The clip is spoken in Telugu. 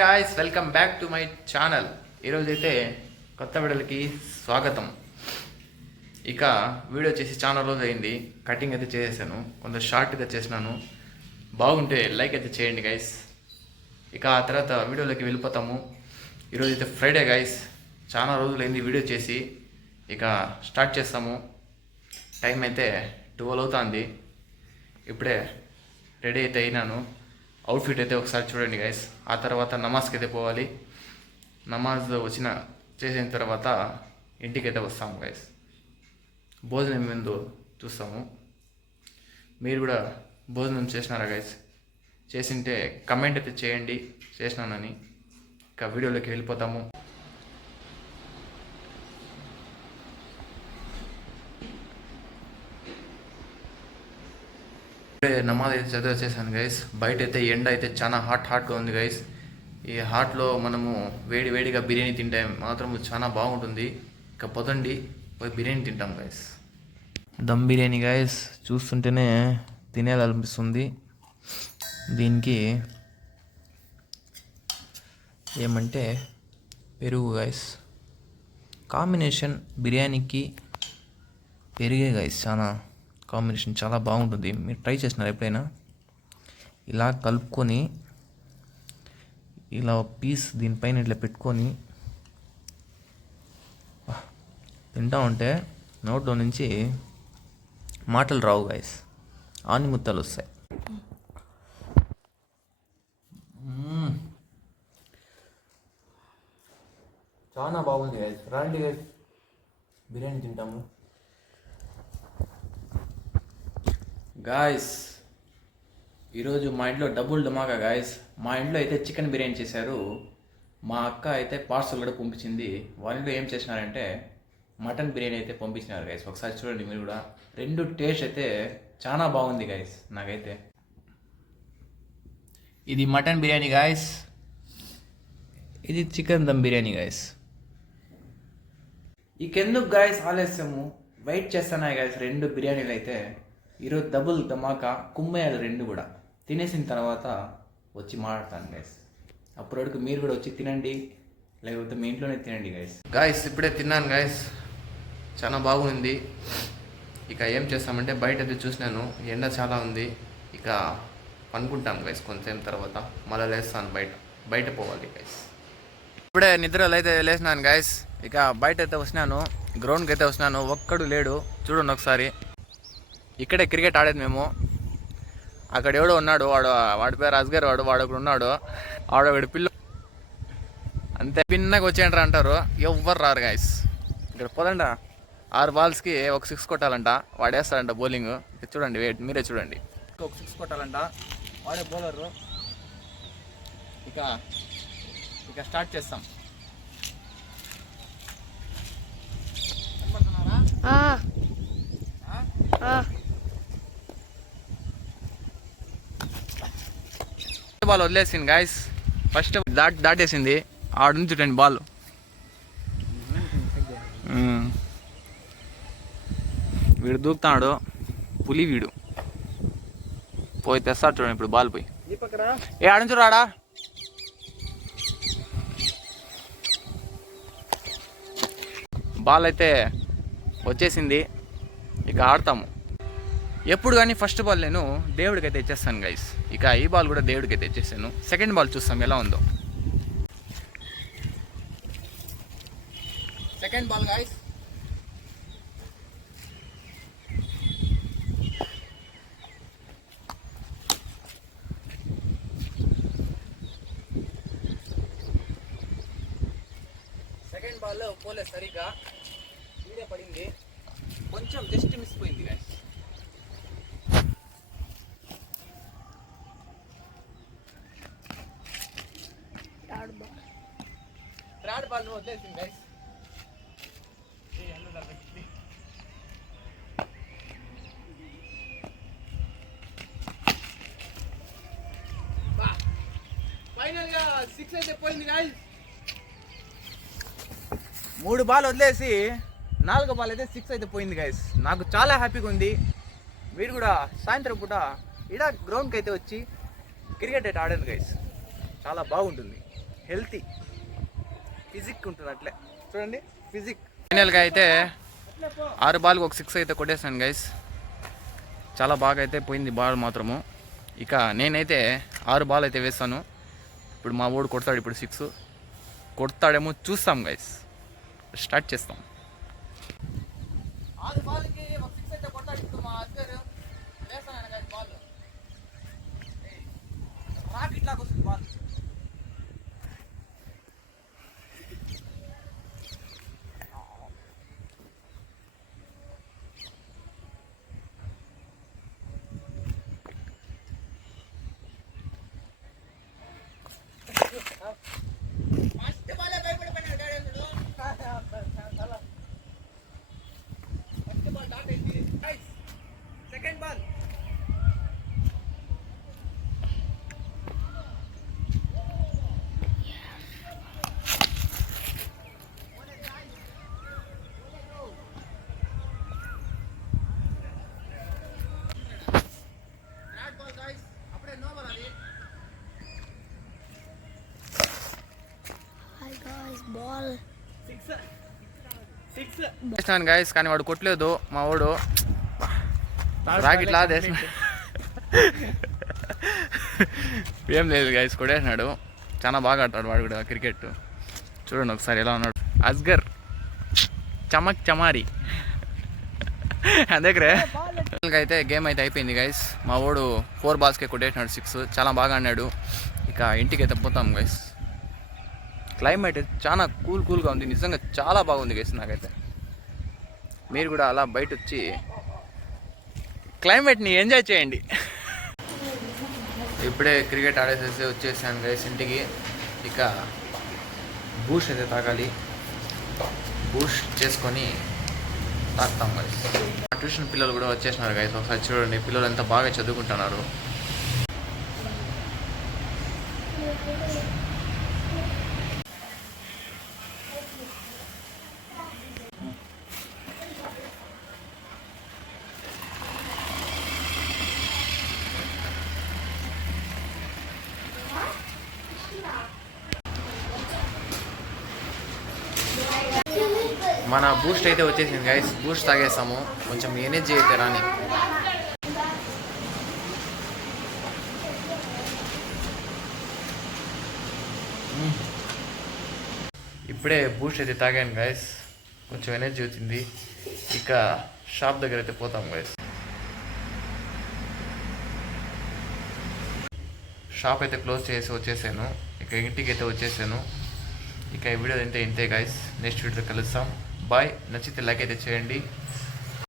Guys welcome back to my channel. ఈరోజైతే కొత్త వీడియోలకి స్వాగతం. ఇక వీడియో చేసి చాలా రోజులు అయింది. కటింగ్ అయితే చేసేసాను, కొంత షార్ట్గా చేసినాను. బాగుంటే లైక్ అయితే చేయండి గైస్. ఇక ఆ తర్వాత వీడియోలోకి వెళ్ళిపోతాము. ఈరోజైతే ఫ్రైడే గైస్, చాలా రోజులు అయింది వీడియో చేసి. ఇక స్టార్ట్ చేస్తాము. టైం అయితే 12 అవుతుంది. ఇప్పుడే రెడీ అయితే అయినాను. అవుట్ఫిట్ అయితే ఒకసారి చూడండి గైస్. ఆ తర్వాత నమాజ్కి అయితే పోవాలి. నమాజ్ చేసిన తర్వాత ఇంటికి అయితే వస్తాము గైస్. భోజనం ఏందో చూస్తాము. మీరు కూడా భోజనం చేసినారా గైస్? చేసింటే కమెంట్ అయితే చేయండి చేసినానని. ఇక వీడియోలోకి వెళ్ళిపోతాము. నమాజ్ అయితే చదివి వచ్చేసాను గైస్. బయట అయితే ఎండ అయితే చాలా హాట్గా ఉంది గైస్. ఈ హాట్లో మనము వేడిగా బిర్యానీ తింటే మాత్రం చాలా బాగుంటుంది. ఇక పొదండి పోయి బిర్యానీ తింటాం గైస్. దమ్ బిర్యానీ గైస్, చూస్తుంటేనే తినేయాలనిపిస్తుంది. దీనికి ఏమంటే పెరుగు గైస్. కాంబినేషన్ బిర్యానీకి పెరిగే గైస్, చాలా కాంబినేషన్ చాలా బాగుంటుంది. మీరు ట్రై చేసినారు ఎప్పుడైనా? ఇలా కలుపుకొని ఇలా పీస్ దీనిపైన ఇట్లా పెట్టుకొని తింటా ఉంటే నోట్లో నుంచి మాటలు రావు గైస్, ఆనిముత్తాలు వస్తాయి. చాలా బాగుంది గైస్. రండి గైస్, బిర్యానీ తింటాము. గాయస్, ఈరోజు మా ఇంట్లో డబుల్ ధమాకా గాయస్. మా ఇంట్లో అయితే చికెన్ బిర్యానీ చేశారు. మా అక్క అయితే పార్సల్ కూడా పంపించింది. వాళ్ళలో ఏం చేసినారంటే మటన్ బిర్యానీ అయితే పంపించినారు గైస్. ఒకసారి చూడండి మీరు కూడా. రెండు టేస్ట్ అయితే చాలా బాగుంది గైస్ నాకైతే. ఇది మటన్ బిర్యానీ గాయస్, ఇది చికెన్ దమ్ బిర్యానీ గాయస్. ఇకెందుకు గాయస్ ఆలస్యము, వెయిట్ చేస్తున్నాయి గాయస్. రెండు బిర్యానీలు అయితే ఈరోజు డబుల్ ధమాకా కుమ్మేయాలి. రెండు కూడా తినేసిన తర్వాత వచ్చి మాట్లాడతాను గైస్. అప్పటివరకు మీరు కూడా వచ్చి తినండి, లేకపోతే మీ ఇంట్లోనే తినండి గైస్. గాయస్ ఇప్పుడే తిన్నాను గైస్, చాలా బాగుంది. ఇక ఏం చేస్తామంటే బయట అయితే చూసినాను, ఎండ చాలా ఉంది. ఇక పనుకుంటాం గైస్. కొంచెం తర్వాత మళ్ళీ లేస్తాను, బయట పోవాలి గైస్. ఇప్పుడే నిద్రలో అయితే లేసినాను గైస్. ఇక బయట అయితే వచ్చినాను, గ్రౌండ్కి అయితే వచ్చినాను. ఒక్కడు లేడు, చూడండి ఒకసారి. ఇక్కడే క్రికెట్ ఆడేది మేము. అక్కడ ఎవడో ఉన్నాడు, వాడి పేరు అస్గర్, వాడు ఒకడు ఉన్నాడు. వాడు పిల్ల అంతే పిన్నగా వచ్చేయంటారు అంటారు. ఎవ్వరు రారు గాయస్. ఇక్కడ పోదంట 6 బాల్స్కి ఒక 6 కొట్టాలంట. వాడు వేస్తాడంట బౌలింగ్. చూడండి, మీరే చూడండి. ఒక 6 కొట్టాలంట, వాడే బౌలరు. ఇక స్టార్ట్ చేస్తాం. బాల్ వదిలేసింది గాయస్. ఫస్ట్ దాటేసింది. ఆడు నుంచి 10 బాల్. వీడు దూకుతాడు, పులి వీడు. పోయి తెస్తాడు చూడండి ఇప్పుడు బాల్. పోయి ఆడించు రాడా. బాల్ అయితే వచ్చేసింది. ఇక ఆడతాము. ఎప్పుడు కానీ ఫస్ట్ బాల్ నేను దేవుడికి అయితే ఇచ్చేస్తాను గైస్. ఇక ఈ బాల్ కూడా దేవుడికి అయితే ఇచ్చేసాను. సెకండ్ బాల్ చూస్తాం ఎలా ఉందో. Second ball guys. సెకండ్ బాల్లో పోలే సరిగ్గా, వీడే పడింది. కొంచెం జస్ట్ మిస్ పోయింది గైస్. థర్డ్ బాల్ వదిలేసింది గైస్. ఫైనల్ గా 6 అయితే పోయింది గైస్. 3 బాల్ వదిలేసి 4వ బాల్ అయితే 6 అయితే పోయింది గైస్. నాకు చాలా హ్యాపీగా ఉంది. మీరు కూడా సాయంత్రం పూట ఇలా గ్రౌండ్కి అయితే వచ్చి క్రికెట్ అయితే ఆడండి గైస్, చాలా బాగుంటుంది. హెల్తీ ఫిజిక్ ఉంటుంది అట్లే చూడండి ఫిజిక్. ఫైనల్గా అయితే 6 బాల్కి ఒక 6 అయితే కొట్టేసాను గైస్. చాలా బాగా అయితే పోయింది బాల్ మాత్రము. ఇక నేనైతే 6 బాల్ అయితే వేస్తాను. ఇప్పుడు మా ఓడు కొడతాడు, ఇప్పుడు 6 కొడతాడేమో చూస్తాం గైస్. స్టార్ట్ చేస్తాం. 6 బాల్కి ఒక 6 అయితే కొడతాడు ఇప్పుడు మా అద్దరు. వేస్తాను గైస్ బాల్. రాకెట్ లాగా వస్తుంది బాల్. సెకండ్ బాల్ అప్పుడే నో బాల్ అది. వేసినాను గైస్, కానీ వాడు కొట్టలేదు మా వాడు. రాకెట్ లాగా ఏం లేదు గైస్, కొట్టేసినాడు. చాలా బాగా ఆడతాడు వాడు కూడా క్రికెట్. చూడండి ఒకసారి ఎలా ఉన్నాడు అస్గర్ చమక్ చమారి. అందుకే అయితే గేమ్ అయితే అయిపోయింది గైస్. మా వాడు 4 బాల్స్కే కొట్టేసినాడు 6. చాలా బాగా ఆడినాడు. ఇక ఇంటికి అయితే పోతాం గైస్. క్లైమేట్ చాలా కూల్గా ఉంది, నిజంగా చాలా బాగుంది గైస్. నాకైతే మీరు కూడా అలా బయట వచ్చి క్లైమేట్ని ఎంజాయ్ చేయండి. ఇప్పుడే క్రికెట్ ఆడేసేసి వచ్చేసాను గైస్ ఇంటికి. ఇక బూస్ట్ అయితే తాగాలి. బూస్ట్ చేసుకొని తాగుతాం గైస్. మా ట్యూషన్ పిల్లలు కూడా వచ్చేసినారు గైస్. ఒకసారి చూడండి, పిల్లలు ఎంత బాగా చదువుకుంటున్నారు. మన బూస్ట్ అయితే వచ్చేసింది గైస్. బూస్ట్ తాగేస్తాము, కొంచెం ఎనర్జీ అయితే రాని. ఇప్పుడే బూస్ట్ అయితే తాగాను గైస్, కొంచెం ఎనర్జీ వచ్చింది. ఇక షాప్ దగ్గర అయితే పోతాం గైస్. షాప్ అయితే క్లోజ్ చేసి వచ్చేసాను. ఇక ఇంటికి అయితే వచ్చేసాను. ఇక ఈ వీడియో అయితే ఇంతే గైస్. నెక్స్ట్ వీడియోలో కలుస్తాం. బాయ్. నచ్చితే లైక్ అయితే చేయండి,